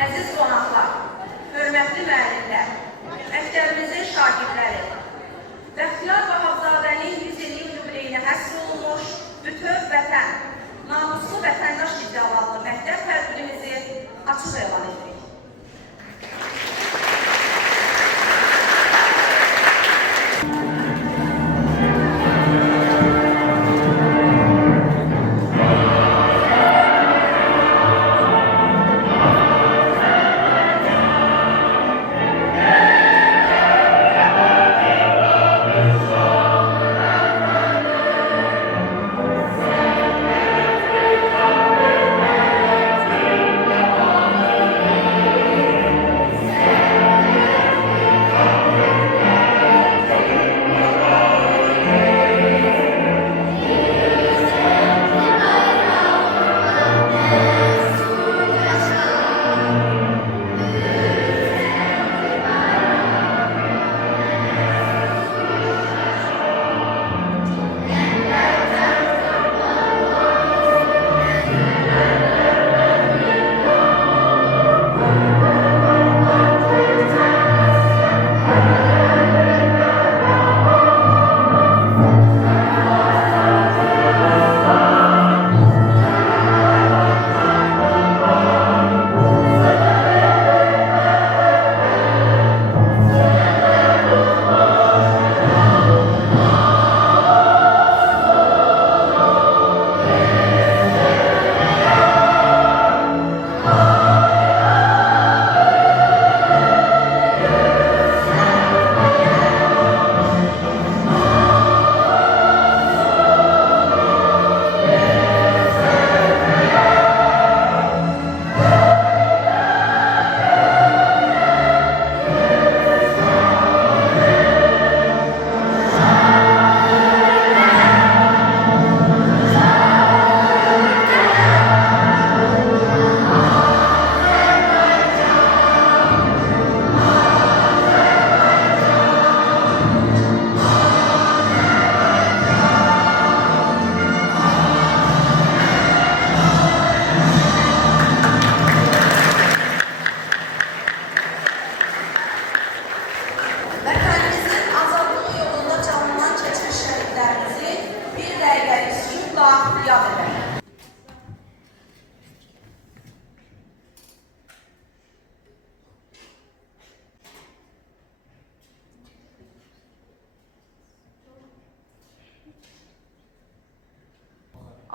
Əziz qonaqlar, hörmətli müəllimlər, məktəbimizin şagirdləri, Bəxtiyar Vahabzadənin 100 illik yubileyinə həsr olunmuş bütöv vətən, namuslu vətəndaş iddialı adlı məktəb tədbirimizi açıq elan edirik.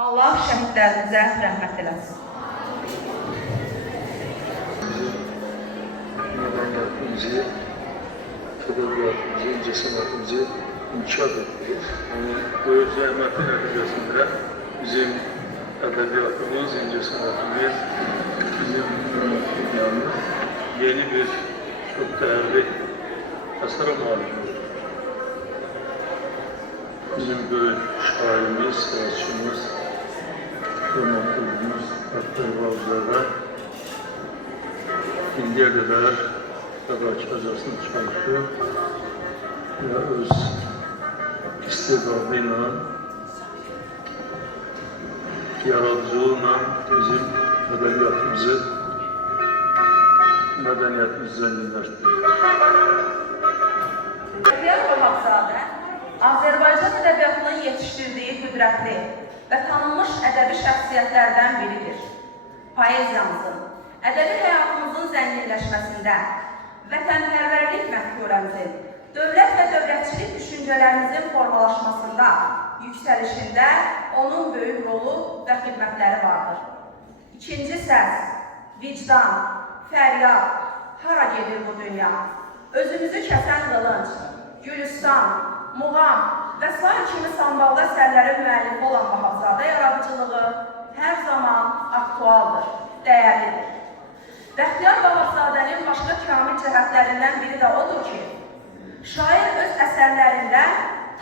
Allah şəhidlərimizə rəhmət eləsin. Mədəniyyətimizi, fədaliyyatımızı, incəsənətimizi inkişaf etdik. Bu zəhmətin nəticəsində bizim ədəbiyyatımız, incəsənətimiz, bizim dünyanın yeni bir çox dəyərli əsərə malik oldu. Bizim böyük şairimiz, sənətçimiz, hörmətimiz, Bəxtiyar Vahabzadə indiyə qədər fədakarcasına çalışıb və öz istedadı ilə, yaradıcılıqla bizim mədəniyyətimizi zənginləşdirdi. Bəxtiyar Vahabzadə Azərbaycan ədəbiyyatının yetişdirdiyi qüdrətli və tanınmış ədəbi şəxsiyyətlərdən biridir. Poeziyamızın, ədəbi həyatımızın zənginləşməsində, vətənpərvərlik məfkurəmizin, dövlət və dövlətçilik düşüncələrimizin formalaşmasında, yüksəlişində onun böyük rolu və xidmətləri vardır. İkinci səs, vicdan, fəryad, hara gedir bu dünya? Özümüzü kəsən qılınc, Gülüstan, Muğam və sair kimi sandalda əsərlərin müəllifi olan Vahabzadə yaradıcılığı hər zaman aktualdır, dəyərlidir. Bəxtiyar Vahabzadənin başqa kamil cəhətlərindən biri də odur ki, şair öz əsərlərində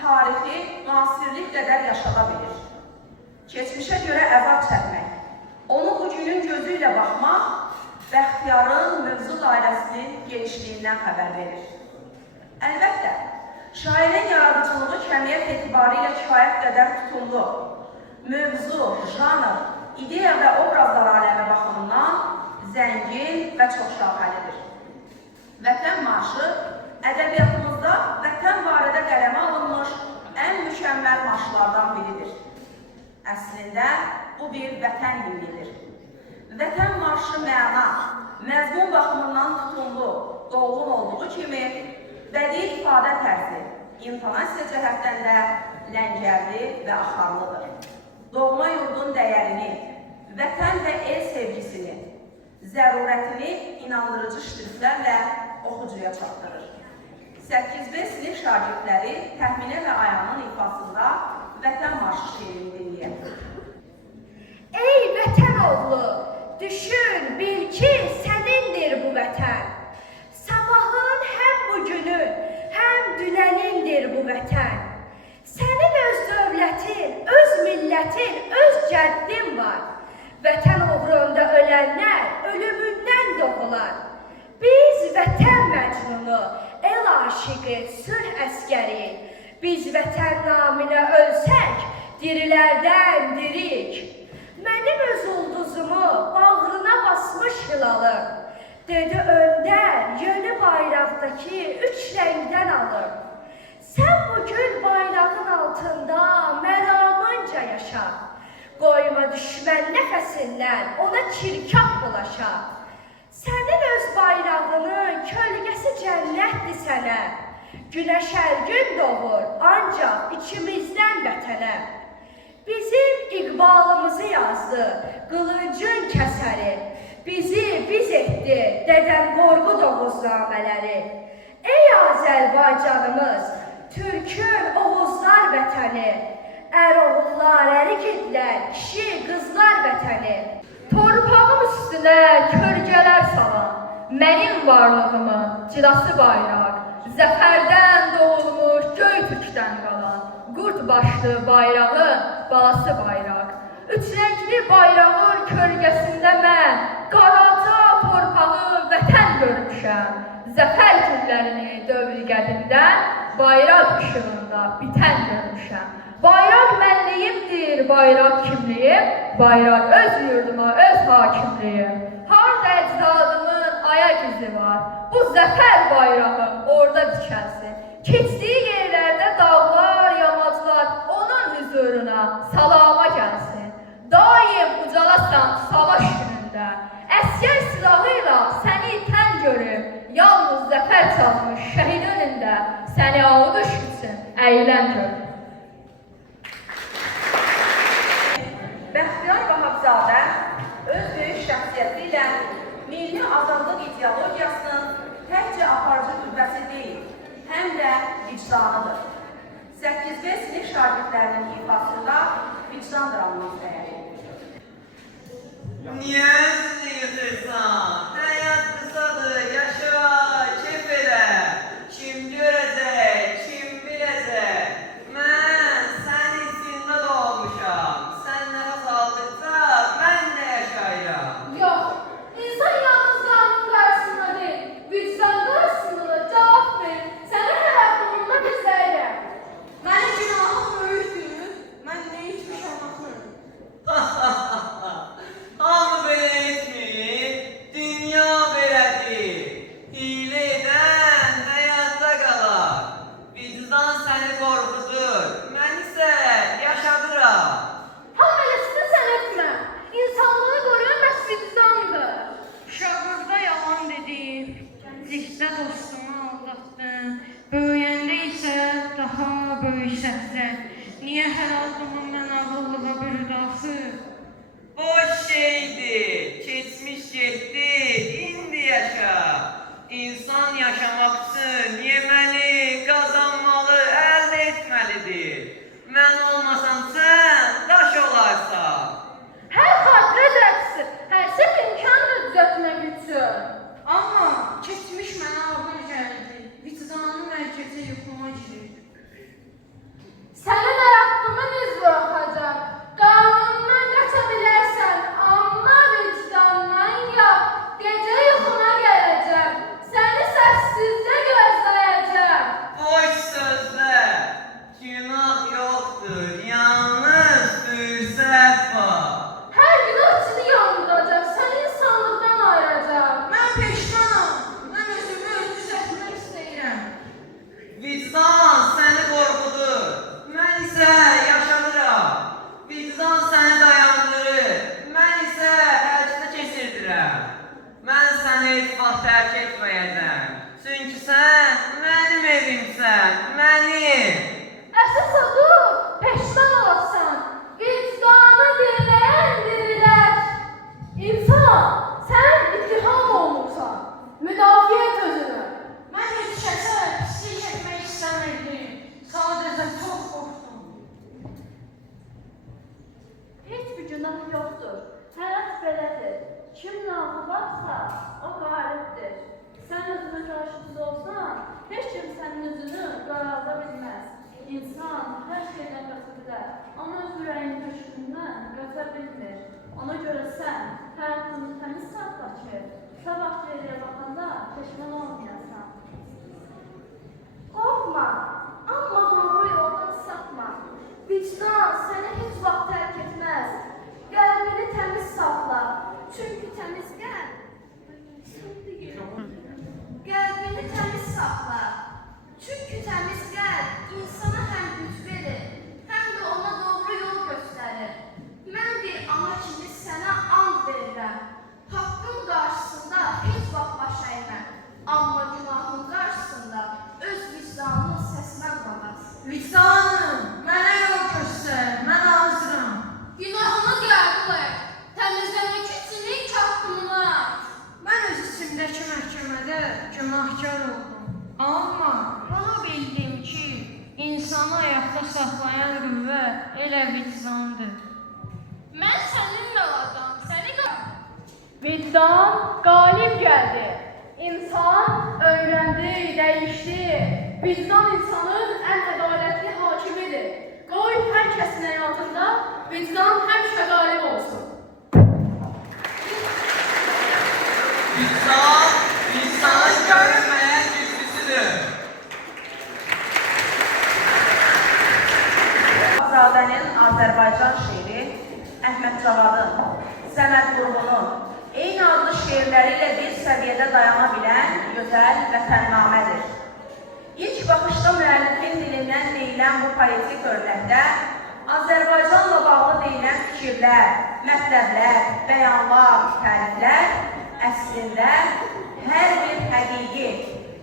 tarixi, müasirlik qədər yaşada bilir. Keçmişə görə əzab çəkmək, onu bugünün gözü ilə baxmaq, Bəxtiyarın mövzu dairəsinin genişliyindən xəbər verir. Əlbəttə, şairin yaradıcılığı kəmiyyət etibarilə kifayət qədər tutumlu, mövzu, janr, ideya və obrazlar aləmi baxımından zəngin və çoxşaxəlidir. Vətən marşı ədəbiyyatımızda vətən barədə qələmə alınmış ən mükəmməl marşlardan biridir. Əslində, bu bir vətən himnidir. Vətən marşı məna, məzmun baxımından tutumlu, dolğun olduğu kimi, bədii ifadə tərzi, intonasiya cəhətdən də ləngərli və axarlıdır. Doğma yurdun dəyərini, vətən və el sevgisini, zərurətini inandırıcı ştriflərlə oxucuya çatdırır. 8B sinif şagirdləri Təxminə və Ayanın ifasında Vətən marşı şeirini dinləyək. Ey vətən oğlu, düşün, bil ki, sənindir bu vətən. Sabahın həm bugünün, həm dünənindir bu vətən. Sənin öz dövlətin, öz millətin, öz cəddin var. Vətən uğrunda ölənlər ölümündən doğular. Biz vətən məcnunu, el aşıqı, sülh əskəri. Biz vətən naminə ölsək, dirilərdən dirik. Mənim öz ulduzumu bağrına basmış hilalım. Dedi öndər, yönü bayraqdakı üç rəngdən alır. Sən bugün bayrağın altında məramınca yaşa. Qoyma düşmən nəfəsindən ona çirkab bulaşa. Sənin öz bayrağının kölgəsi cənnətdir sənə. Günəş hər gün doğur, ancaq içimizdən vətənə. Bizim iqbalımızı yazdı, qılıncın kəsəri. Bizi biz etdi, Dədəm Qorqud Oğuznamələri. Ey Azərbaycanımız, Türkün Oğuzlar vətəni. Ər oğullar, ərikidlər, kişi, qızlar vətəni. Torpağım üstünə kölgələr salan, mənim varlığımın cilası bayraq, zəfərdən doğulmuş göy türkdən qalan, qurd başlı bayrağın balası bayraq. Üç rəngli bayrağın kölgəsində mən qarata torpağı vətən görmüşəm. Zəfər günlərini dövr-i qədimdən bayraq işığında bitən görmüşəm. Bayraq mənliyimdir, bayraq kimliyim, bayraq öz yurduma, öz hakimliyim. Harda əcdadımın ayak izi var, bu zəfər bayrağım orada dikəlsin. Keçdiyi yerlərdə dağlar, yamaclar onun hüzuruna salama gəlsin. Daim ucalasan savaş günündə, əskər silahıyla səni tən görüb, yalnız zəfər çalmış şəhid önündə səni ağuduş üçün əylən görüb. Bəxtiyar Vahabzadə öz böyük şəxsiyyəti ilə milli azadlıq ideologiyasının təkcə aparıcı qüvvəsi deyil, həm də vicdanıdır. 8B sinif şagirdlərinin ifasında vicdan dramını dəyərir. Niye üzülürsən? Həyat qısadır, yaşa, keyf elə. Kim görəcək, kim biləcək? Mən sənin içində doğmuşam. Sən nəfəs aldıqca mən də yaşayıram. Yox, insan yalnız qanun qarşısında deyil, vicdan qarşısında da cavab ver. Sənə hər addımında bizləyirəm. Mənim günahım böyükdür, mən nə etmişəm axı? Hamı belə etmir, dünya belədir. Hiylə edən həyatda qalar. Vicdan səni qorxudur, mən isə yaşadıram. Hamiləsini sən etmə. İnsanlığı qoruyan məhz vicdandır. Uşaqlıqda yalan dedim, zihdə dostumu aldatdım. Böyüyəndə isə daha böyük səhvlər. Niyə hər addımı mən ağıllığa bürdaxı? Boş şeydir, keçmiş getdi, indi yaşa. İnsan yaşamaq üçün yeməli, qazanmalı, əldə etməlidir. Mən olmasam sən daş olarsan. Hər xatirə dərsi, hər səhv imkandır düzəltmək üçün. Amma keçmiş mənə ağır gəldi. Vicdanım mərkəzə yuxuma girir. Sənin hər haqqımın iz buraxacaq. Qanundan qaça bilərsən, amma vicdandan yox. Gecə yuxuna gələcəm, səni səssizcə gözləyəcəm. Boş sözlər, günah yoxdur, yalnız bir səhv var. Hər gün o səni yandıracaq, səni insanlıqdan ayıracaq. edirəm. Mən səni heç vaxt tərk etməyəcəm. Çünki sən mənim evimsən, mənim. Əsas odur, peşman olasan. Vicdanı dinləyən dirilər. İnsan, sən ittiham olunursan. Müdafiə et özünü. Mən heç kəsə pislik etmək istəmirdim. Sadəcə çox qorxdum. Heç bir günah yoxdur. Həyat belədir. Kim nahı varsa, o qalibdir. Sən özünə qarşısız olsan, heç kim sənin üzünü qaralda bilməz. İnsan hər şeydən qaça bilər, amma öz ürəyinin köşkündən qaça bilmir. Ona görə sən həyatını təmiz saxla ki, sabah geriyə baxanda peşman olmayasan. Qorxma, amma doğru yoldan sapma. Vicdan səni heç vaxt tərk etməz. Qəlbini təmiz saxla, çünki təmiz qəlb. Qəlbini təmiz saxla, çünki təmiz qəlb insana həm güc verir, həm də ona doğru yol göstərir. Mən bir ana kimi sənə and verirəm. Haqqın qarşısında heç vaxt baş əymə, amma günahın qarşısında öz vicdanının səsinə qulaq as. Vicdanım, mənə yol göstər, mən hazıram. Günahını qəbul et. Təmizləmək üçün ilk haqqını at. Mən öz içimdəki məhkəmədə günahkar oldum. Amma bunu bildim ki, insanı ayaqda saxlayan qüvvə elə vicdandır. Mən səninlə olacağam, səni qal. Vicdan qalib gəldi. İnsan öyrəndi, dəyişdi. Vicdan insanın ən ədalətli hakimidir. Qoy hər kəsin həyatında vicdan həmişə qalib olsun. Vicdan, insanın görünməyən güclüsüdür. Azadənin Azərbaycan şeiri, Əhməd Cavadın, Səməd Vurğunun eyni adlı şeirləri ilə bir səviyyədə dayana bilən gözəl vətənnamədir. İlk baxışda müəllifin dilindən deyilən bu poetik örnəkdə Azərbaycanla bağlı deyilən fikirlər, mətləblər, bəyanlar, təriflər əslində hər bir həqiqi,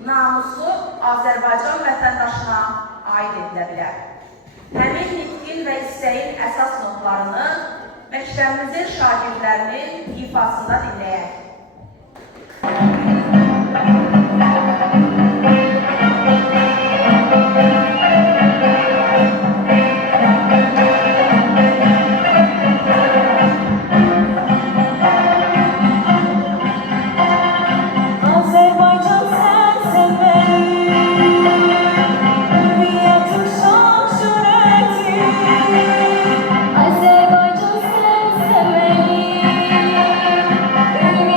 namuslu Azərbaycan vətəndaşına aid edilə bilər. Həmin nitqin və istəyin əsas notlarını məktəbimizin şagirdlərinin ifasında dinləyək. Azerbaycan sensin benim, hürriyetim şan şöhretim. Azerbaycan sensin benim, hürriyetim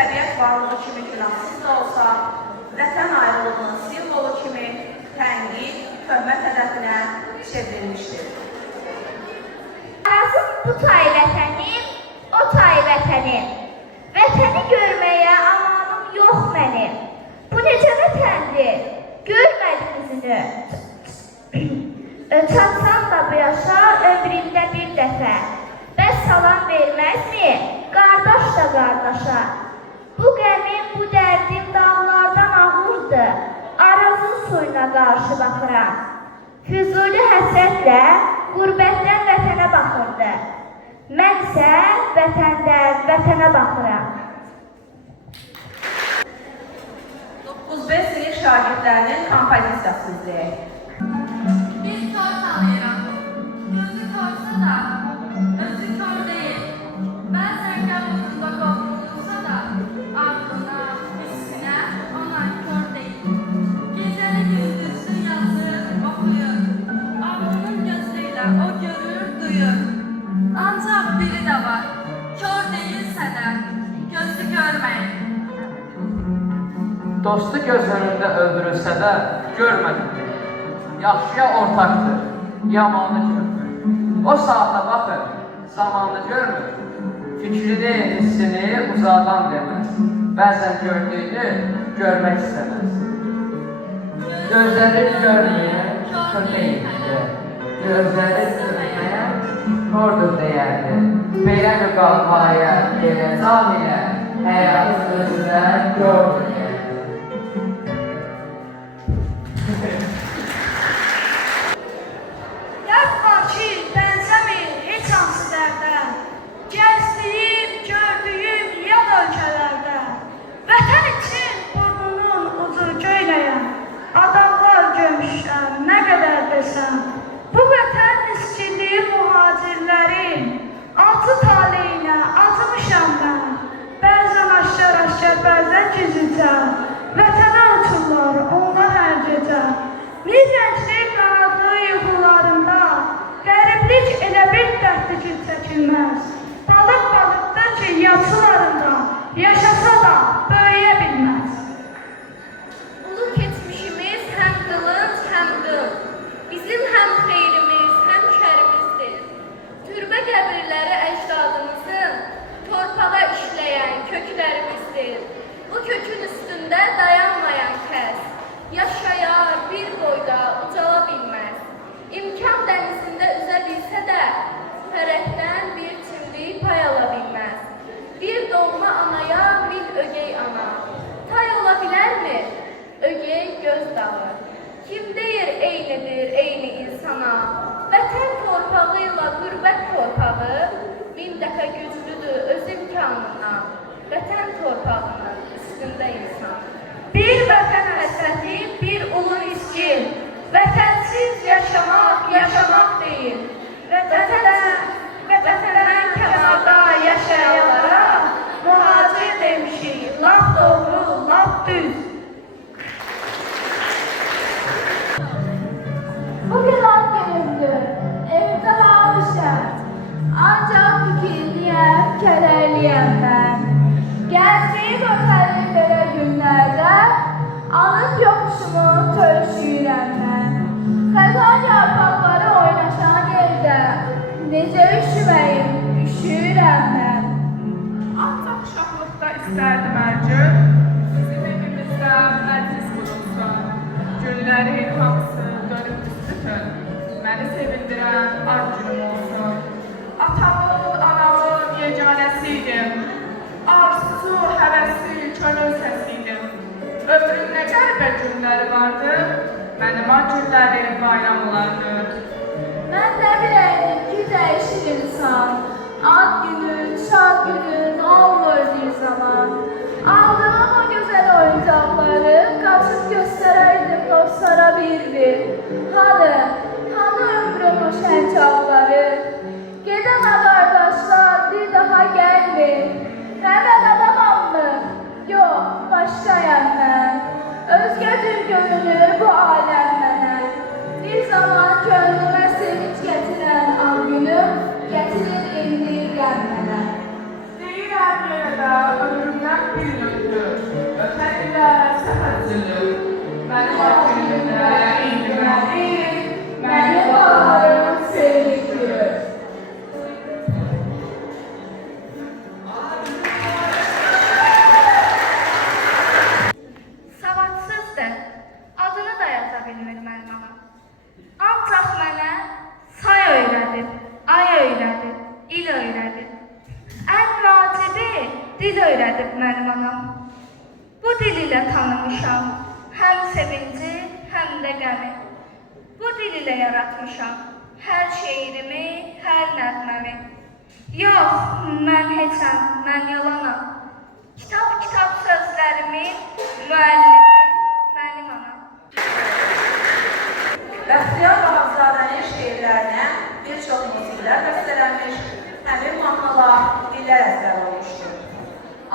təbiət varlığı kimi günahsız da olsa, vətən ayrılığının simvolu kimi tənqid, töhmət hədəfinə çevrilmişdir. Arazım bu tay vətənim, o tay vətənim. Vətəni görməyə amanım yox mənim. Bu necə vətəndir? Görmədim üzünü. Çatsam da bu yaşa ömrümdə bir dəfə. Bəs salam verməzmi? Qardaş da qardaşa. Bu qəmim, bu dərdim dağlardan ağırdı. Arazın suyuna qarşı baxıram. Füzuli həsrətlə qurbətdən vətənə baxırdı. Mənsə vətəndən vətənə baxıram. 9B sinif şagirdlərinin kompozisiyası izləyək. Bir kör tanıyıram. Gözü körsə da, özü kör deyil. Bəzən qəbulunda qovrulursa da, ardına, hissinə, ona kör deyil. Gecəni gündüzü yazır, oxuyur. Ağlının gözüyle o görür, duyur. Ancaq biri də var, kör deyilsə də, gözü görməyin. Dostu göz önündə öldürülsə də görmədim. Yaxşıya ortaqdır, yamanı görmür. O saata baxır, zamanı görmür. Fikrini, hissini uzadan demez. Bəzən gördüyünü görmək istəməz. Gözləri görməyən kör deyildir. Gözləri görməyən kordur deyərdi. Belə müqavaya gələn zamilə həyatı gözündən gördür. Dərd var ki, bənzəmir heç hansı dərdə. Gəzdiyim, gördüyüm yad ölkələrdə. Vətən üçün burnunun ucu göyləyən adamlar görmüşəm, nə qədər desəm. Bu vətən nisçiliyi mühacirlərin altı taleyinə acımışam mən. Bəzən aşkar, bəzən gizlicə. Vətənə uçurlar onlar hər gecə. Bir gənclik qanadlı yuxularında qəriblik elə bir dərdli çəkilməz. Balıq balıqdır ki, yatsularında yaşasa da böyüyə bilməz. Ulu keçmişimiz həm qılınc, həm qıl. Bizim həm xeyrimiz, həm şərimizdir. Türbə qəbirləri əcdadımızın torpağa işləyən köklərimizdir. Bu kökün üstündə dayanmayan kəs yaşayar bir boyda ucala bilməz. İmkan dənizində üzə bilsə də fərəhdən bir çimdik pay ala bilməz. Bir doğma anaya min ögey ana tay ola bilərmi? Ögey göz dağı. Kim deyir eynidir eyni insana? Vətən torpağıyla qürbət torpağı min dəfə güclüdür öz imkanına. Vətən torpağının üstündə insan. Bir vətən həsrəti, bir ulu iskin. Vətənsiz yaşamaq, yaşamaq deyil. Vətəndən kənarda yaşayanlara mühacir demişik. Laf doğru, laf düz. Bugün ad günümdür, evdə almışam. Ancaq fikirliyəm, kədərliyəm mən. Gəncliyim ötəli belə günlərdə, anıb yoxuşumu törüşüyürəm mən. Xəzan yarpaqları oynaşan yerdə, necə üşüməyim, üşüyürəm mən. Ancaq uşaqlıqda istərdim hər gün bizim evimizdə məclis qurulsun. Günlərin hamısı dönüb bütün məni sevindirən ad günüm olsun. Atamın, anamın yeganəsiydim. Arzusu, həvəsi, könül səsiydim. Ömrün nə qəribə günləri vardı, mənim ad günlərim bayram olardı. Mən nə biləydim ki, dəyişir insan. Ad günün, şad günün olmur bir zaman. Aldığım o gözəl oyuncaqları qaçıb göstərərdim dostlara bir-bir. Hanı ömrüm o şən çağları? Gedən qardaşlar bir daha gəlmir. Həmən adamam mı? Yox, başqayam mən. Özgədir görünür bu aləm mənə. Bir zaman könlümə sevinç gətirən an günüm gətirir indi qəm mənə. Deyirəm Hər yerdə ömrümdən bir gündür. Ötən ilə səfərsizdir. Mənim hakkımda indi mənim, mənim bağlarım sevinlikdir. Savadsızdır. Adını da yaza bilmir mənim anam. Ancaq mənə say öyrədir, ay öyrədir, il öyrədir. Ən vacibi dil öyrədib mənim anam. Bu dil ilə tanımışam həm sevinci, həm də qəmi. Bu dil ilə yaratmışam hər şeirimi, hər nəğməmi. Yox, mən heçəm, mən yalanam. Kitab sözlərimin müəllimi mənim anam. Bəxtiyar Vahabzadənin şeirlərinə bir çox musiqilər bəstələnmiş, həmin mahnılar dillər əzbər olmuşdur.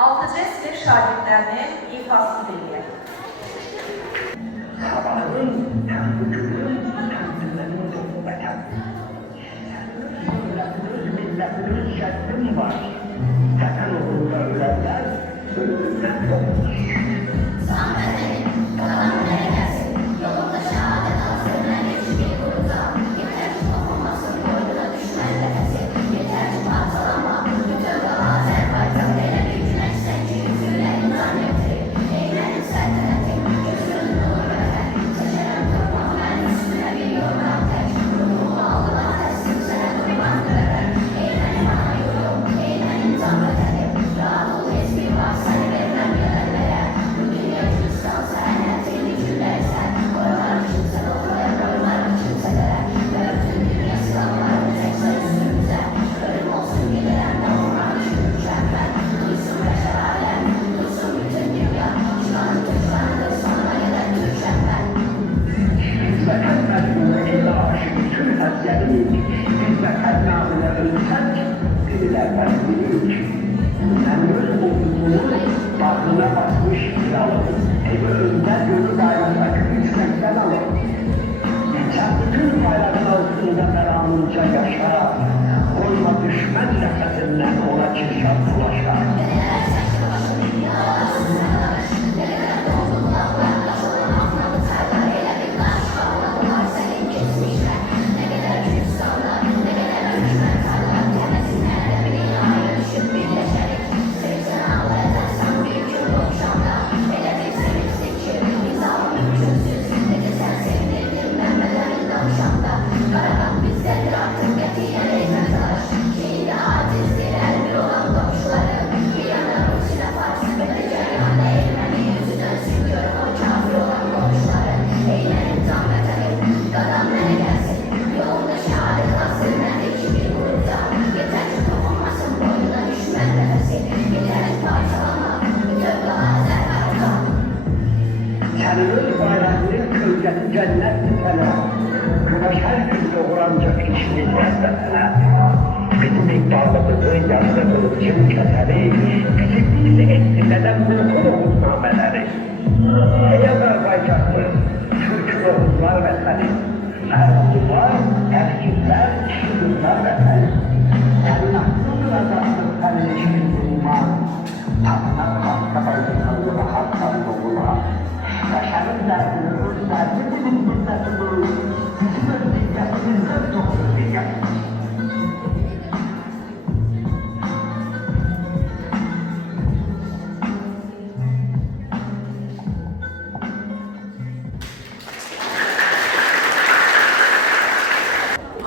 6-cı sinif şagirdlərinin ifasını dinləyək. Sabahın hem bugünün hem düzenin dolu vatan. Milletimiz şeklim var. Vatan uğrunda ölenler ölümden doğmuş.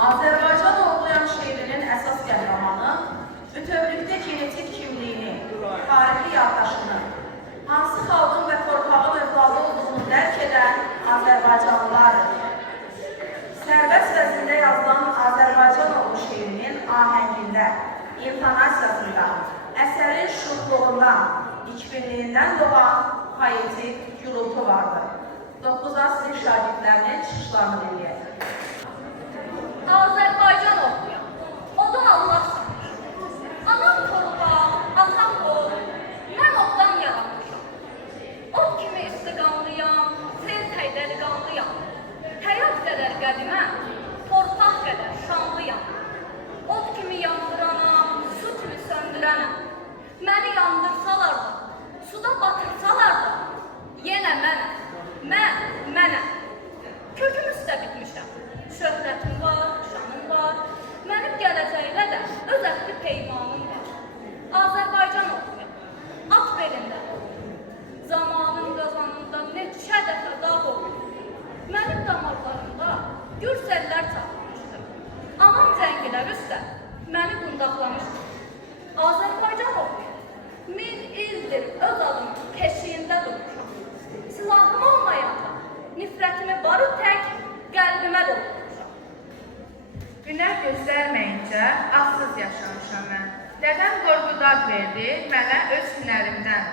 Azərbaycan oğlayan şeirinin əsas qəhrəmanı bütövlükdə genetik kimliyini, tarixi yaddaşını, hansı xalqın və torpağın övladı olduğunu dərk edən Azərbaycanlılardır. Sərbəst vəzində yazılan Azərbaycan oğlu şeirinin ahəngində, intonasiyasında, əsərin şuurluğundan, ikbinliyindən doğan poetik gürültü vardır. 9-a sinif şagirdlərinin çıxışlarını dinləyək. Azərbaycan oxuyam, odun Allah sanır. Anam torpaq, atam ol, mən oddan yaranmışam. Od kimi istiqanlıyam, sel təydəli qanlıyam. Həyat qədər qədiməm, torpaq qədər şanlıyam. Od kimi yandıranam, su kimi söndürənəm. Məni bilib öz adımın keşiyində durmuşam. Silahım olmayanda nifrətimi barı tək qəlbimə doldurmuşam. Günah göstərməyincə aksız yaşamışam mən. Dədəm qorqudad verdi mənə öz hünərimdən.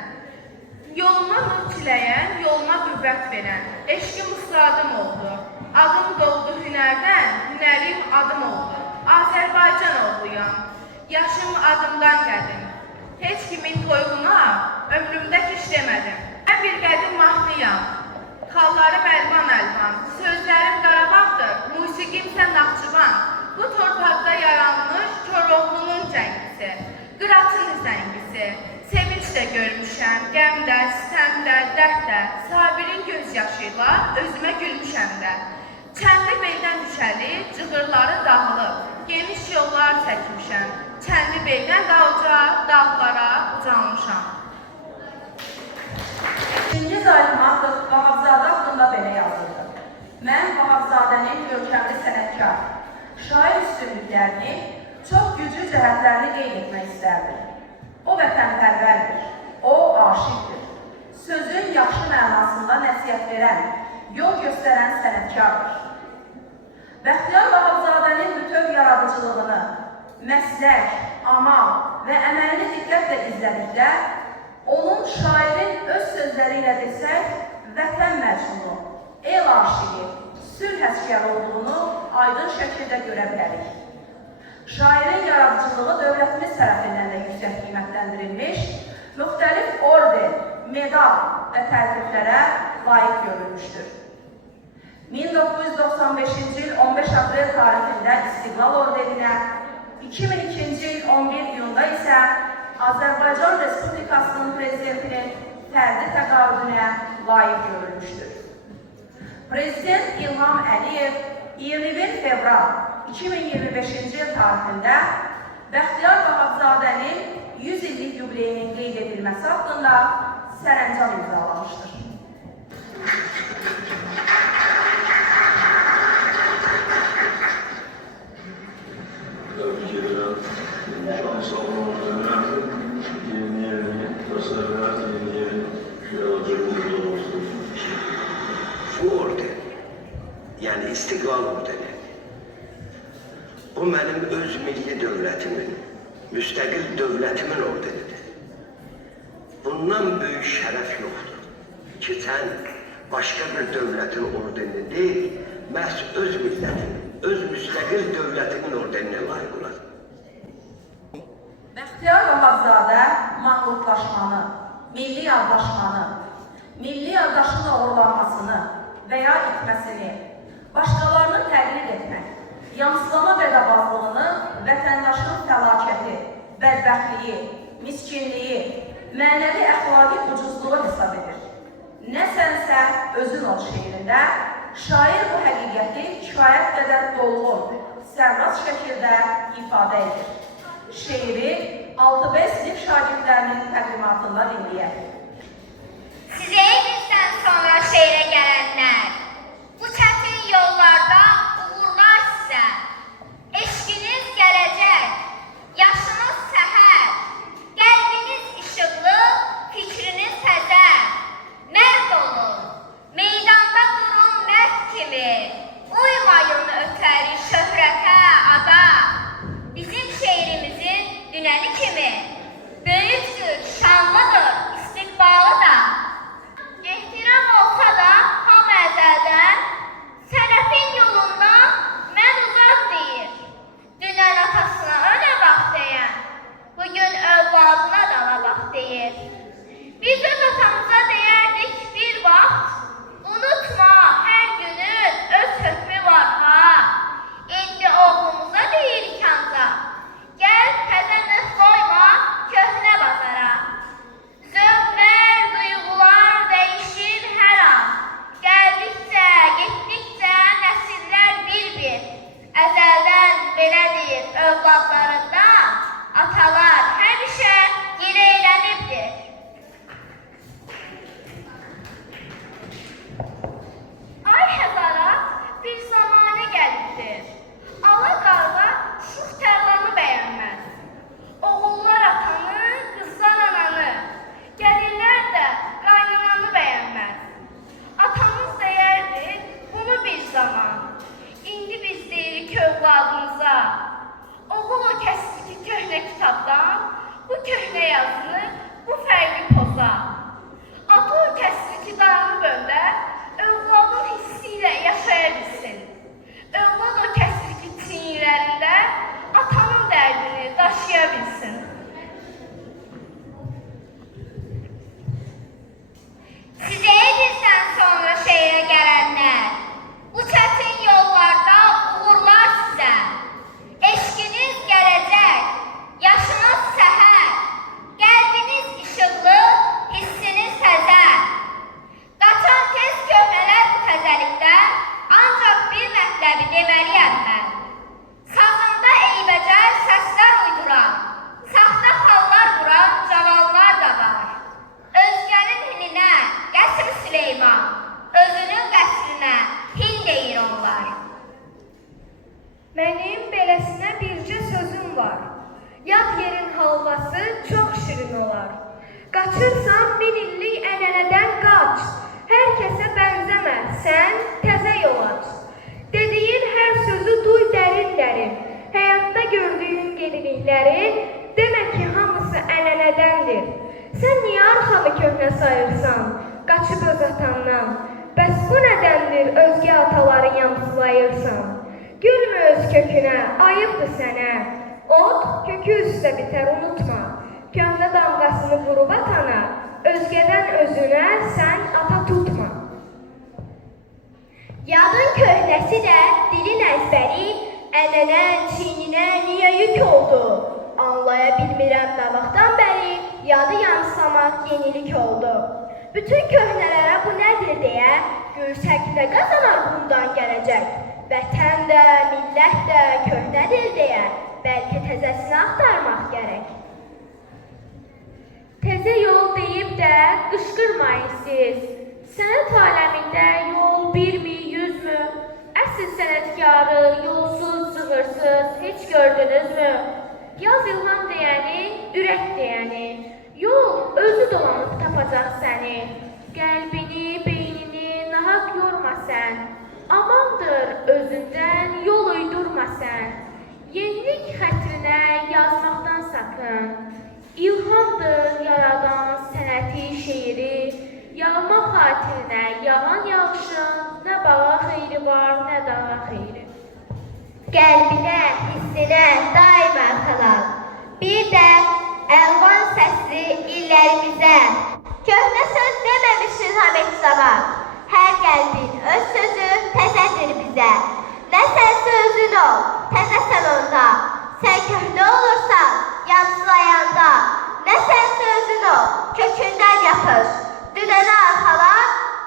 Yoluma nur çiləyən, yoluma qüvvət verən, eşqim ustadım oldu. Adım doldu hünərdən, hünərim adım oldu. Azərbaycan oğluyam, yaşım adımdan qədim. Heç kimin toyğuna ömrümdə hiç demədim. Mən bir qədim mahnıyam, xallarım əlvan-əlvan, sözlərim Qarabağdır, musiqimsə Naxçıvan. Bu torpaqda yaranmış Koroğlunun cəngisi, Qıratın zəngisi. Sevinç də görmüşəm, qəm də, sitəm də, dərd də, Sabirin göz yaşıyla özümə gülmüşəm də. Çənli beldən düşəli, cığırları dağılıb, geniş yollar çəkmişəm. Çənli beldən qalca, dağlara ucalmışam. İkinci Zalim Ahdov Vahabzadə haqqında belə yazırdı. Mən Vahabzadənin görkəmli sənətkar, şair üstünlüklərini, çox güclü cəhətlərini qeyd etmək istərdim. O vətənpərvərdir, o aşiqdir. Sözün yaxşı mənasında nəsihət verən, yol göstərən sənətkardır. Bəxtiyar Vahabzadənin bütöv yaradıcılığını, məslək, amal və əməlini diqqətlə izlədikdə, onun şairin öz sözləri ilə desək, vətən məcnunu, el aşiqi, sülh həskər olduğunu aydın şəkildə görə bilərik. Şairin yaradıcılığı dövlətimiz tərəfindən də yüksək qiymətləndirilmiş, müxtəlif orden, medal və təltiflərə layiq görülmüşdür. 1995-ci il 15 aprel tarixində İstiqlal ordeninə, 2002-ci il 11 iyunda isə Azərbaycan Respublikasının prezidentinin fərdi təqaüdünə layiq görülmüşdür. Prezident İlham Əliyev 21 fevral 2025-ci il tarixində Bəxtiyar Vahabzadənin 100 illik yubileyinin qeyd edilməsi haqqında sərəncam imzalamışdır. Təbrik edirəm. Şan sağlığına, yeni təsəvvürət, yeni yaradıcılıq olsun. Bu orden, yani İstiqlal ordeni, o mənim öz milli dövlətimin, müstəqil dövlətimin ordenidir. Bundan böyük şərəf yoxdur ki, sən başqa bir dövlətin ordenini deyil, məhz öz millətinin, öz müstəqil dövlətimin ordeninə layiq olar. Bəxtiyar Vahabzadə məhlutlaşmanı, milli yaddaşmanı, milli yaddaşın oğurlanmasını və ya itməsini, başqalarını təqlid etmək, yamsılama qədəbazlığını vətəndaşın fəlakəti, bədbəxtliyi, miskinliyi, mənəvi əxlaqi ucuzluğu hesab edir. Nəsənsə özün ol şeirində şair bu həqiqəti kifayət qədər dolğun, sərrast şəkildə ifadə edir. Şeiri 6B sinif şagirdlərinin təqdimatında dinləyək. Sizə bizdən sonra şeirə gələnlər, bu çətin yollarda uğurlar sizə. Eşqiniz gələcək, yaşınız səhər, qəlbiniz işıqlı, fikriniz təzə. Mərd olun, meydanda durun mərd kimi, uymayın ötəri şöhrətə, ada. Bizim şeirimizin dünəni kimi, böyükdür, şanlıdır, istiqbalı da. Qaçırsan min illik ənənədən qaç. Hər kəsə bənzəmə, sən təzə yol aç. Dediyin hər sözü duy dərin-dərin. Həyatda gördüyün yenilikləri demə ki, hamısı ənənədəndir. Sən niyə arxanı köhnə sayırsan, qaçıb öz atandan? Bəs bu nədəndir özgə ataları yamsılayırsan? Gülmə öz kökünə, ayıbdır sənə. Ot kökü üstə bitər, unutma. Köhnə damğasını vurub atana, özgədən özünə sən ata tutma. Yadın köhnəsi də dilin əzbəri, ənənə, çiyninə niyə yük oldu? Anlaya bilmirəm nə vaxtdan bəri, yadı yansılamaq yenilik oldu. Bütün köhnələrə bu nədir deyə, görsək nə qazanar bundan gələcək. Vətən də, millət də köhnədir deyə, bəlkə təzəsini axtarmaq gərək. Təzə yol deyib də qışqırmayın siz. Sənət aləmində yol birmi, yüzmü? Əsl sənətkarı yolsuz, cığırsız heç gördünüzmü? Yaz ilham deyəni, ürək deyəni. Yol özü dolanıb tapacaq səni. Qəlbini, beynini nahaq yorma sən. Amandır özündən yol uydurma sən. Yenilik xətrinə yazmaqdan sakın. İlhamdır yaradan sənəti şeiri. Yağma xatirinə yağan yağışın, nə bağa xeyri var, nə dağa xeyri. Qəlbinə, hissinə daima xalaq. Bir də əlvan səsli illərimizə. Köhnə söz deməmişsin həmək zaman. Hər qəlbin öz sözü təzədir bizə. Nə sənsə özün ol, təzəsən onda. Sən köhnə olursan, yansılayanda. Nə sənsə özün ol, kökündən yapış. Dünəni arxala,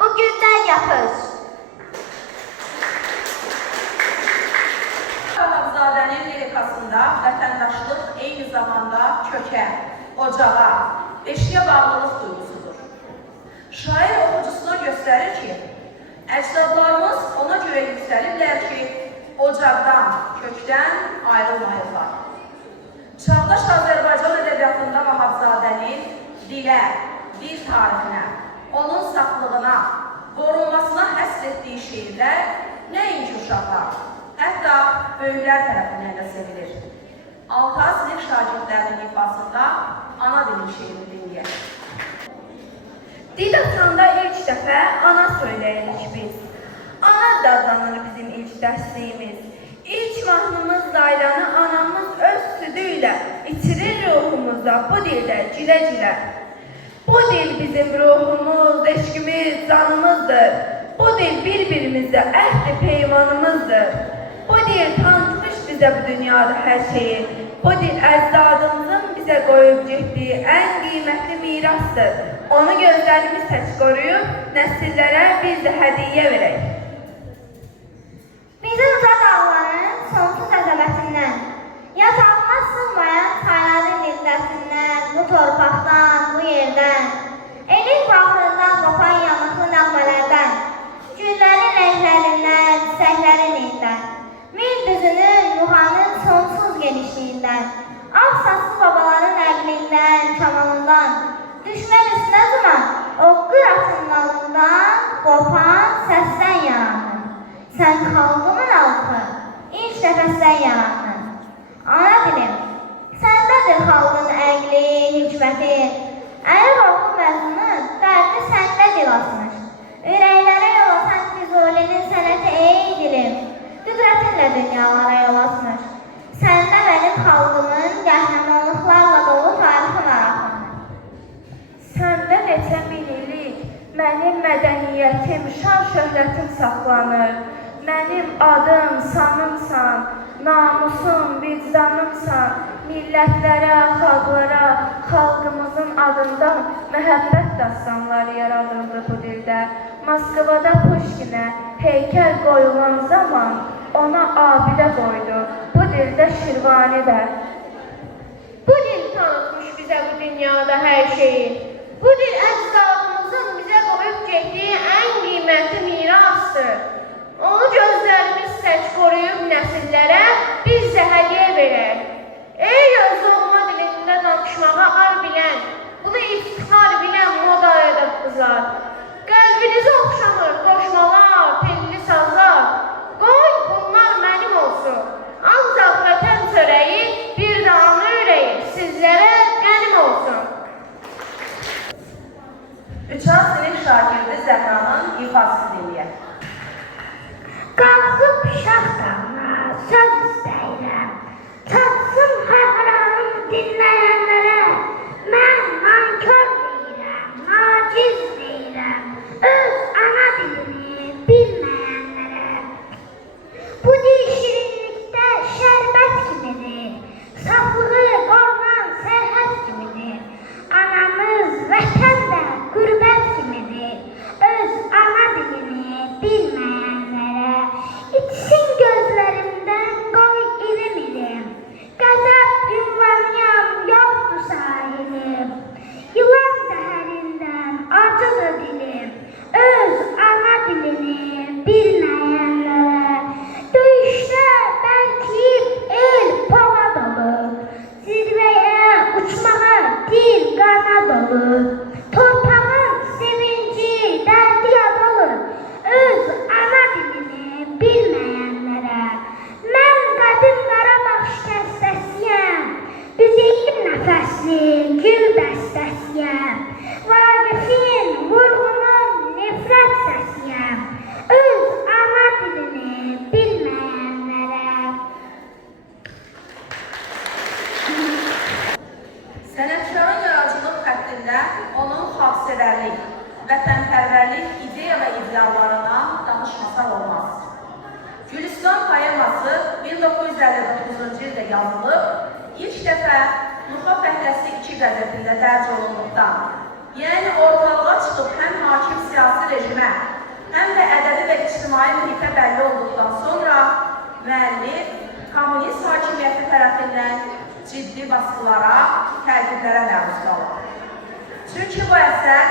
bugündən yapış. Vahabzadənin lirikasında vətəndaşlıq eyni zamanda kökə, ocağa, eşiyə bağlılıq duygusudur. Şair oxucusuna göstərir ki, əcdadlarımız ona görə yüksəliblər ki, ocaqdan, kökdən ayrılmayırlar. Çağdaş Azərbaycan ədəbiyyatında Vahabzadənin dilə, dil tarixinə, onun saflığına, qorunmasına həsr etdiyi şeirlər nəinki uşaqlar, hətta böyüklər tərəfindən də sevilir. 6 sinif şagirdlərinin ifasında ana dilin şeirini dinləyək. Dil atanda ilk dəfə ana söyləyirik biz. Ana dadlanır bizim ilk dərsliyimiz. İlk mahnımız ayranı anamız öz südü ilə içirir ruhumuzda bu dildə cilə-cilə. Bu dil bizim ruhumuz, eşkimiz, canımızdır. Bu dil bir-birimizdə əhd-i peymanımızdır. Bu dil tanıtmış bizə bu dünyada hər şeyi. Bu dil əcdadımızın bizə qoyub getdiyi ən qiymətli mirasdır. Onu gözlərimiz tək qoruyub, nəsillərə biz də hədiyyə verək. Bizi uzaq Allah'ın sonsuz əzəmətindən, yatağıma sığmayan sayların illəsindən, bu torpaqdan, bu yerdən, elin bağrından qopan yanıqlı nəğmələrdən, güllərin rənglərindən, çiçəklərin iyindən, mil düzünün, Nuhanın sonsuz genişliyindən, ağ saçlı babaların əqlindən, çamanından, düşmən üstünə duran, o qıratın alından, qopan səsdən yanandır. Sən xalqımın altı, ilk nəfəsdən yanandın. Ana dilim, səndədir xalqın əqli, hikməti. Əgər oğlu məzunu, dərdi səndə dil asmış. Ürəklərə yol atan Füzulinin sənəti ey dilim, qüdrətinlə dünyalara yol asmış. Səndə mənim xalqımın qəhrəmanlıqlarla dolu tarixi maraqlanır. Səndə neçə min illik mənim mədəniyyətim, şan şöhrətim saxlanır. Mənim adım, sanımsan, namusum, vicdanımsan, millətlərə, xalqlara, xalqımızın adından məhəbbət dastanları yaradıldı bu dildə. Moskvada Pushkinə heykəl qoyulan zaman ona abidə qoydu, bu dildə Şirvani də. Bu dil tanıtmış bizə bu dünyada hər şeyi. Bu dil əcdadımızın bizə qoyub getdiyi ən qiymətli mirasdır. Onu gözlərimiz tək qoruyub nəsillərə biz də hədiyyə verək. Ey öz doğma dilində danışmağa ar bilən, bunu iftixar qızlar. Qəlbinizi oxşamır qoşmalar, telli sazlar. Qoy bunlar mənim olsun. Ancaq vətən çörəyi, bir də ana ürəyi sizlərə qənim olsun. 3-a sinif şagirdi Zəhranın ifasını dinləyək. Qalxıb şaxtamla söz istəyirəm, çatsın həvranım dinləyənlərə. Mən nankör deyirəm, naciz deyirəm, öz ana dilini bilməyənlərə. Bu dil şirinlikdə şərbət kimidir, saflığı qorunan sərhəd kimidir. Anamız vətən də qürbət kimidir, öz ana dilini bilməyənlərə. İçsin gözlərimdən qoy ilim-ilim, qəzəb ünvanıyam yoxdur sahilim. Yılan zəhərindən acıdır dilim, öz ana dilini bilməyənlərə. Döyüşdə bərkiyib el polad olur, zirvəyə uçmağa dil qanad olur. Torpağın sevinci, dərdi yad olur, öz ana dilini bilməyənlərə. Mən qədim Qarabağ şikəstəsiyəm, üzeyim nəfəsli gül dəstəsiyəm. Vaqifin, vurğunun nifrət səsiyəm, öz ana dilini bilməyənlərə. Sənətkarın yaradıcılıq xəttində onun xalqsevərlik, vətənpərvərlik ideya və ideallarından danışmasaq olmaz. Gülüstan poeması 1959-cu ildə yazılıb, ilk dəfə Nuxa Fəhləsi 2 qəzetində dərc olunduqdan, yəni ortalığa çıxıb həm hakim siyasi rejimə, həm də ədəbi və ictimai mühitə bəlli olduqdan sonra müəllif kommunist hakimiyyəti tərəfindən ciddi baskılara, təqiblərə məruz qalır. Çünki bu əsər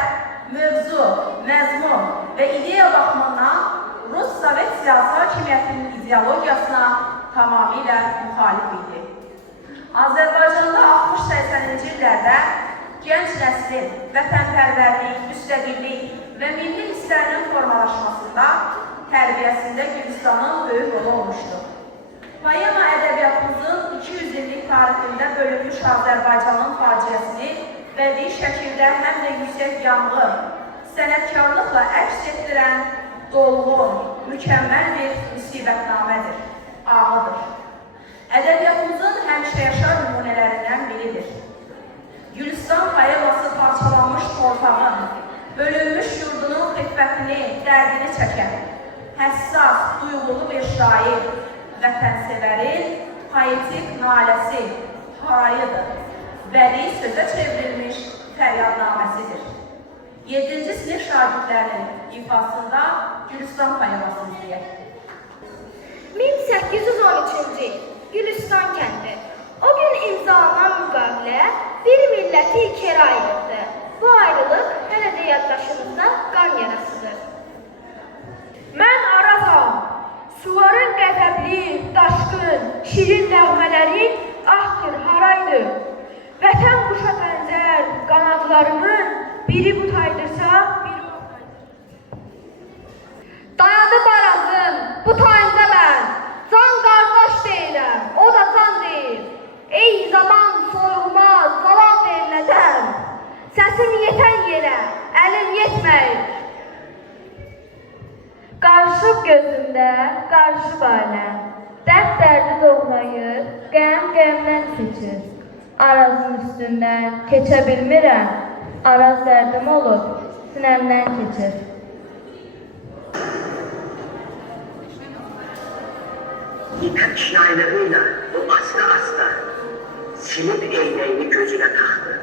mövzu, məzmun və ideya baxımından Rus-Sovet siyasi hakimiyyətinin ideologiyasına tamamilə müxalif idi. Azərbaycanda 60-80-ci illərdə gənc nəslin vətənpərvərlik, müstəqillik və milli hisslərinin formalaşmasında, tərbiyəsində Gülüstanın böyük rolu olmuşdur. Poema ədəbiyyatımızın 200 illik tarixində bölünmüş Azərbaycanın faciəsini bədii şəkildə həm də yüksək yanğı, sənətkarlıqla əks etdirən dolğun, mükəmməl bir müsibətnamədir, ağıdır. Ədəbiyyatımızın həmişəyaşar nümunələrindən biridir. Gülüstan poeması parçalanmış torpağın, bölünmüş yurdunun xiffətini, dərdini çəkən, həssas, duyğulu bir şair, vətənsevərin poetik naləsi, harayıdır, bədii sözə çevrilmiş fəryadnaməsidir. 7-ci sinif şagirdlərinin ifasında Gülüstan poemasını izləyək. 1813-cü il Gülüstan kəndi. O gün imzalanan müqavilə bir milləti ikiyə ayırdı. Bu ayrılıq hələ də yaddaşımızda qan yarasıdır. Mən Arafam, suların qəzəbli, daşqın, şirin nəğmələri ahdır, haraydır. Vətən quşa bənzər qanadlarımın biri bu taydırsa, biri o taydır. Dayadı barazım, bu tayında mən, can qardaş deyirəm, o da can deyir. Ey zaman soyğuma cavab veriləcəm, səsim yetən yerə, əlim yetməyir. Qarışıq gözümdə, qarışıb aləm, dərd dərdi doğmayır, qəm qəmdən seçir. Arazın üstündən keçə bilmirəm, araz dərdim olur, sinəmdən keçir. İpek şairleriyle o asta silip eyneyini gözüne taktı.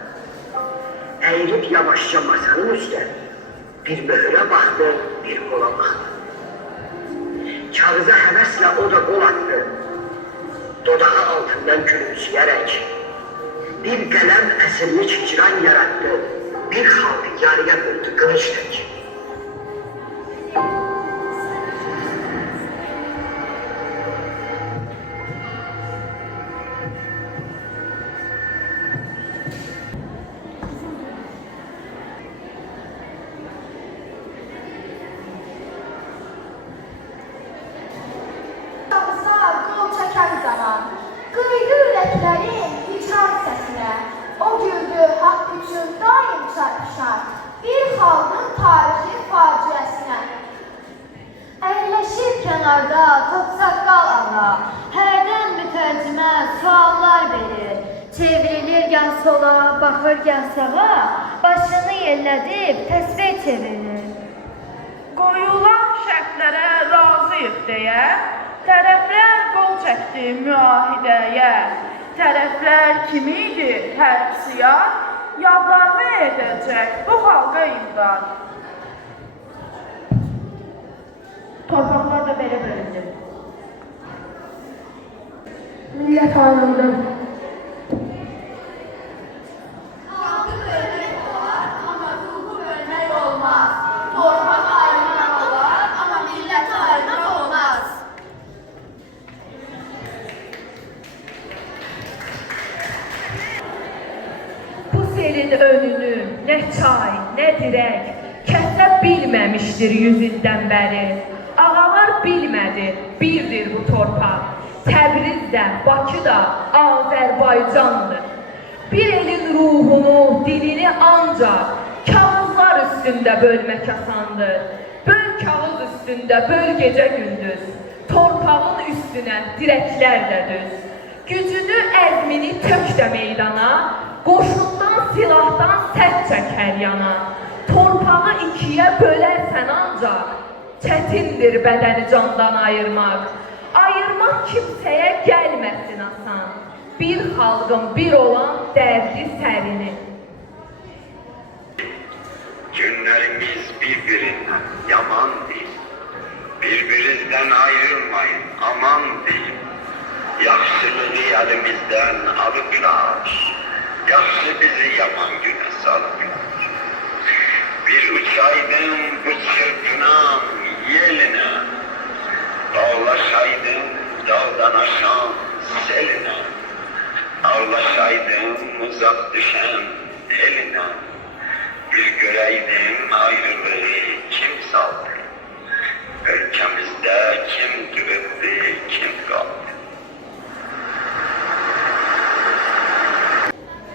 Eğilip yavaşça masanın üstüne bir mühüre baktı, bir kola baktı. Kağıza hevesle o da kol attı. Dodağı altından gülümseyerek bir kalem eserini hicran yarattı. Bir halkı yarıya böldü kılıçla. yanaşar bir xalqın tarixi faciəsinə. Əyləşir kənarda Topsaqqal ağa, hərdən mütərcimə suallar verir. Çevrilir gah sola, baxır gah sağa, başını yellədib təsbih çevirir. Qoyulan şərtlərə razıyıq deyə, tərəflər qol çəkdi müahidəyə. Tərəflər kim idi? Hərbsiyar, yadlarını edəcək bu xalqa imdad. Torpaqlar da belə bölündü. Millət ayrıldı. Xalqı bölmək olar, amma ruhu bölmək olmaz. Torpaq ayrılmaq olar, amma milləti ayırmaq olmaz. Bu selin önünü nə çay, nə dirək kəsə bilməmişdir 100 ildən bəri. Ağalar bilmədi, birdir bu torpaq. Təbriz də, Bakı da Azərbaycandır. Bir elin ruhunu, dilini ancaq kağızlar üstündə bölmək asandır. Böl kağız üstündə, böl gecə gündüz. Torpağın üstünə dirəklər də düz. Gücünü, əzmini tök də meydana, qoşundan, silahdan sərt çəkər yana. Torpağı ikiyə bölərsən ancaq, çətindir bədəni candan ayırmaq. Ayırmaq kimsəyə gəlməsin asan. Bir xalqın bir olan dərdi sərini. Günlerimiz birbirinden yaman değil. Birbirinizden ayrılmayın, aman deyin. Yaxşılığı elimizden alıblar. Yaxşı bizi yaman güne salıblar. Bir uçaydın bu çırpınan yeline. Dağlaşaydın dağdan aşan seline. Ağlaşaydın uzak düşen eline. Bir göreydim ayrılığı kim saldı? Ülkemizde kim dirildi, kim kaldı?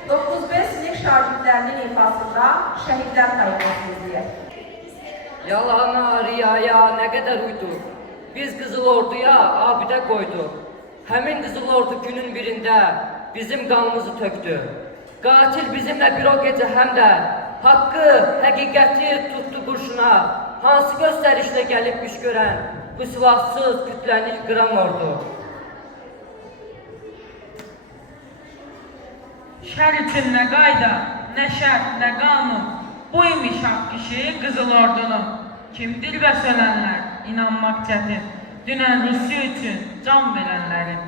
9-5 sinif şagirdlərinin ifasında şəhidlər sayılmasını izləyək. Yalana, riyaya nə qədər uyduq. Biz Qızıl Orduya abidə qoyduq. Həmin Qızıl Ordu günün birində bizim qanımızı tökdü. Qatil bizimlə bir o gecə həm də haqqı, həqiqəti tutdu qurşuna. Hansı göstərişlə gəlib iş görən bu silahsız kütləni qıran ordu. Şər üçün nə qayda, nə şərt, nə qanun. Bu imiş haqq kişi Qızıl Ordunun. Kimdir və sölənlər, inanmaq çətin. Dünən Rusiya üçün can verənlərin.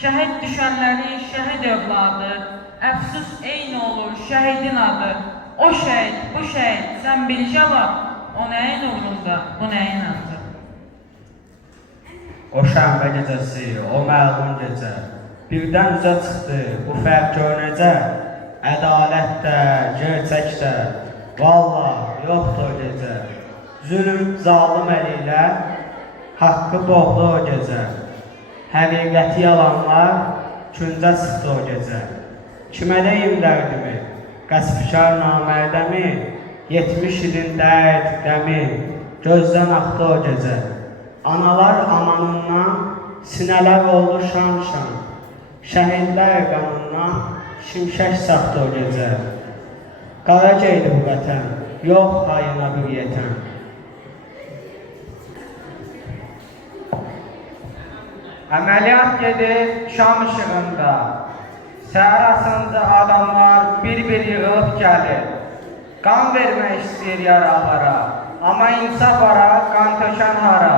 Şəhid düşənlərin şəhid övladı. Əfsus eyni olur şəhidin adı. O şəhid, bu şəhid, sən bilişə bax. O nəyin uğrunda, bu nəyin ancaq. O şənbə gecəsi, o məlum gecə. Birdən üzə çıxdı, bu fərq görünəcə. Ədalət də, gerçək də, valla yoxdur o gecə. Zülm, zalım əli ilə, haqqı boğdu o gecə. Həqiqəti yalanlar, küncə sıxdı o gecə. Kimə deyim dərdimi, qəsbkar namərdəmi, 70 ilin dərd, qəmi, gözdən axdı o gecə. Analar amanından, sinələr oldu şan-şan. Şəhidlər qanından şimşək saxdı o gecə. Qaraca idi bu vətən, yox hayına bir yetən. Əməliyyat gedir şam işığında. Səhər asınca adamlar bir-bir yığılıb gəlir. Qan vermək istəyir yaralara, amma insaf ara, qan tökən hara.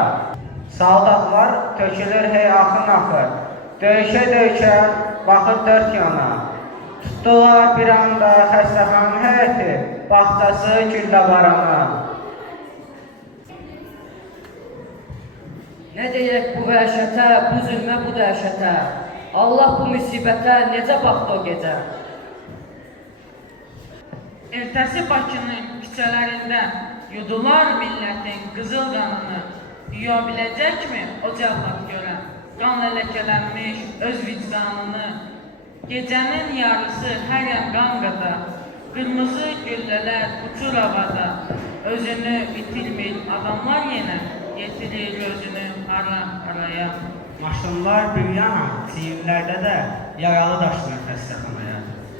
Saldatlar tökülür hey axın-axır. Döyüşə-döyüşə baxır dörd yana. Tutdular bir anda xəstəxanə həyəti, bağçası gülləbarana. Nə deyək bu vəhşətə, bu zülmə, bu dəhşətə. Allah bu müsibətə necə baxdı o gecə? Ertəsi Bakının küçələrində yudular millətin qızıl qanını. Yuya biləcəkmi o cəllad görən? Qanla ləkələnmiş öz vicdanını. Gecənin yarısı hər yan qan qada. Qırmızı güllələr uçur havada, özünü itirmir adamlar yenə, yetirir özünü araya. Maşınlar bir yana, çiyinlərdə də yaralı daşınır xəstəxanaya.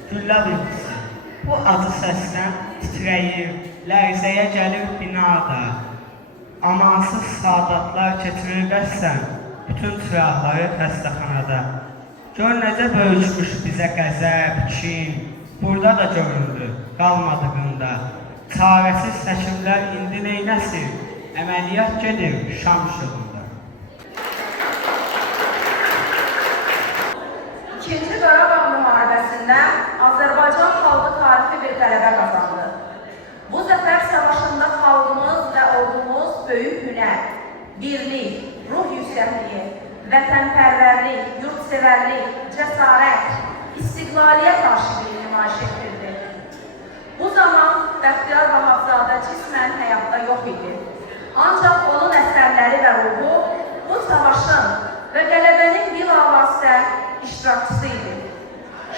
Güllə uyğusu, bu acı səsdən titrəyir, lərzəyə gəlir binada. Amansız sadatlar keçirir qəssən, bütün çıraqları xəstəxanada. Gör necə böyükmüş bizə qəzəb, kin, burada da göründü, qalmadığında. Çarəsiz həkimlər indi neynəsin, əməliyyat gedir şam işığında. İkinci Qarabağ müharibəsində Azərbaycan xalqı tarixi bir qələbə qazandı. Bu zəfər savaşında xalqımız və ordumuz böyük hünər, birlik, ruh yüksəkliyi, vətənpərvərlik, yurtsevərlik, cəsarət, istiqlaliyə qarşı bir nümayiş etdirdi. Bu zaman Bəxtiyar Vahabzadə cismən həyatda yox idi. Ancaq onun əsərləri və ruhu bu savaşın və qələbənin bilavasitə iştirakçısı idi.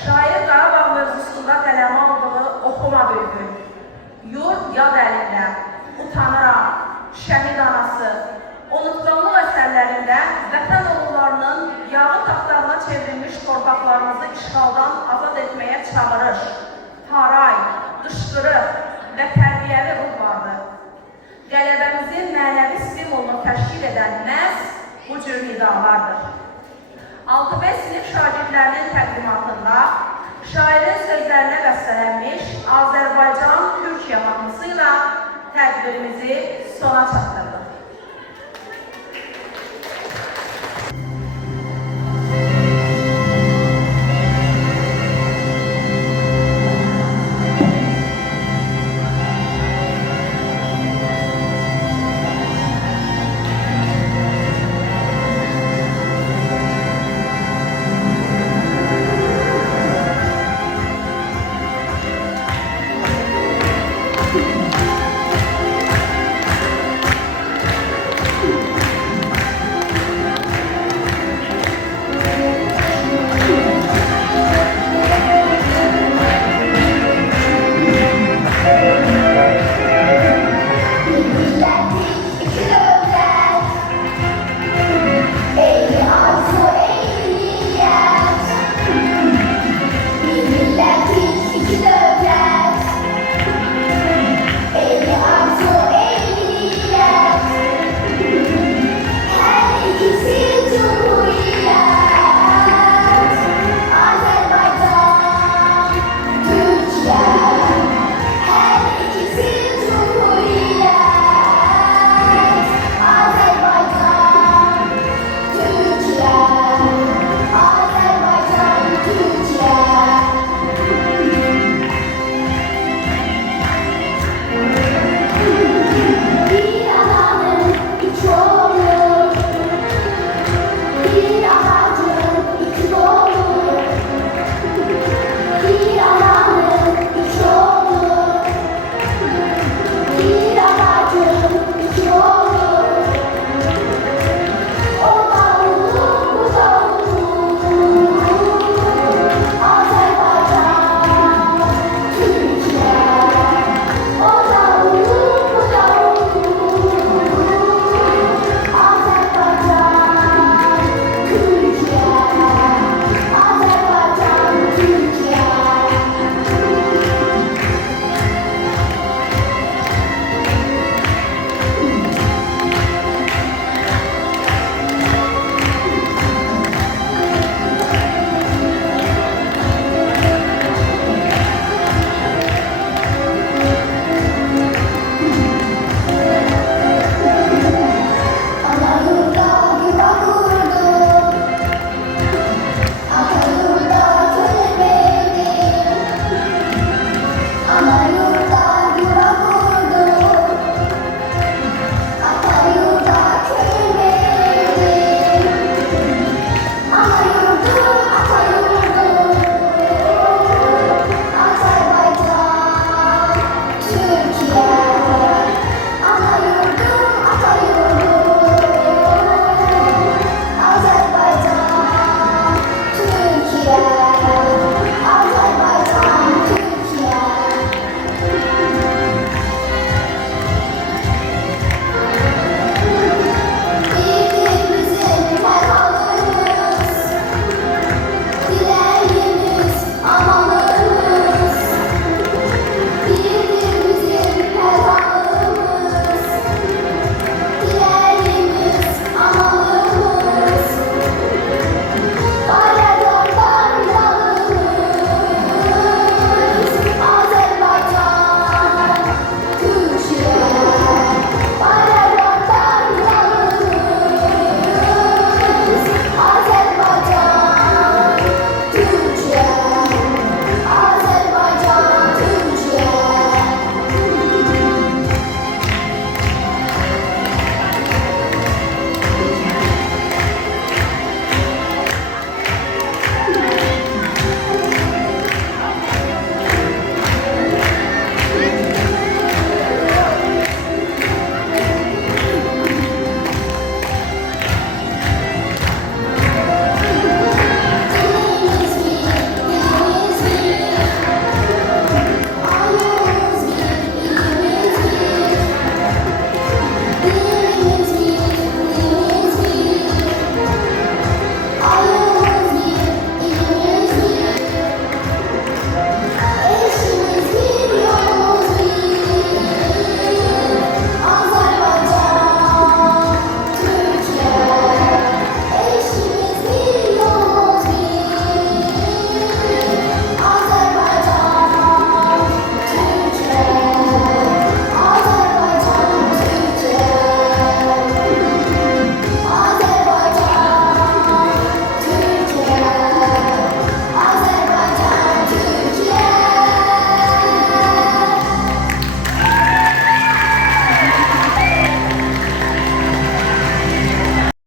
Şair Qarabağ mövzusunda qələmə aldığı Oxuma bölgü, Yurd yad əlində, Utanıram, Şəhid anası, unutqanlıq əsərlərində vətən oğullarının yağı taxtlarına çevrilmiş torpaqlarımızı işğaldan azad etməyə çağırış, haray, dışqırıq və tərbiyəvi ruh vardı. Qələbəmizin mənəvi simvolunu təşkil edən məhz bu cür nidalardır. 6-5 sinif şagirdlərinin təqdimatında şairin sözlərinə bəstələnmiş Azərbaycan Türk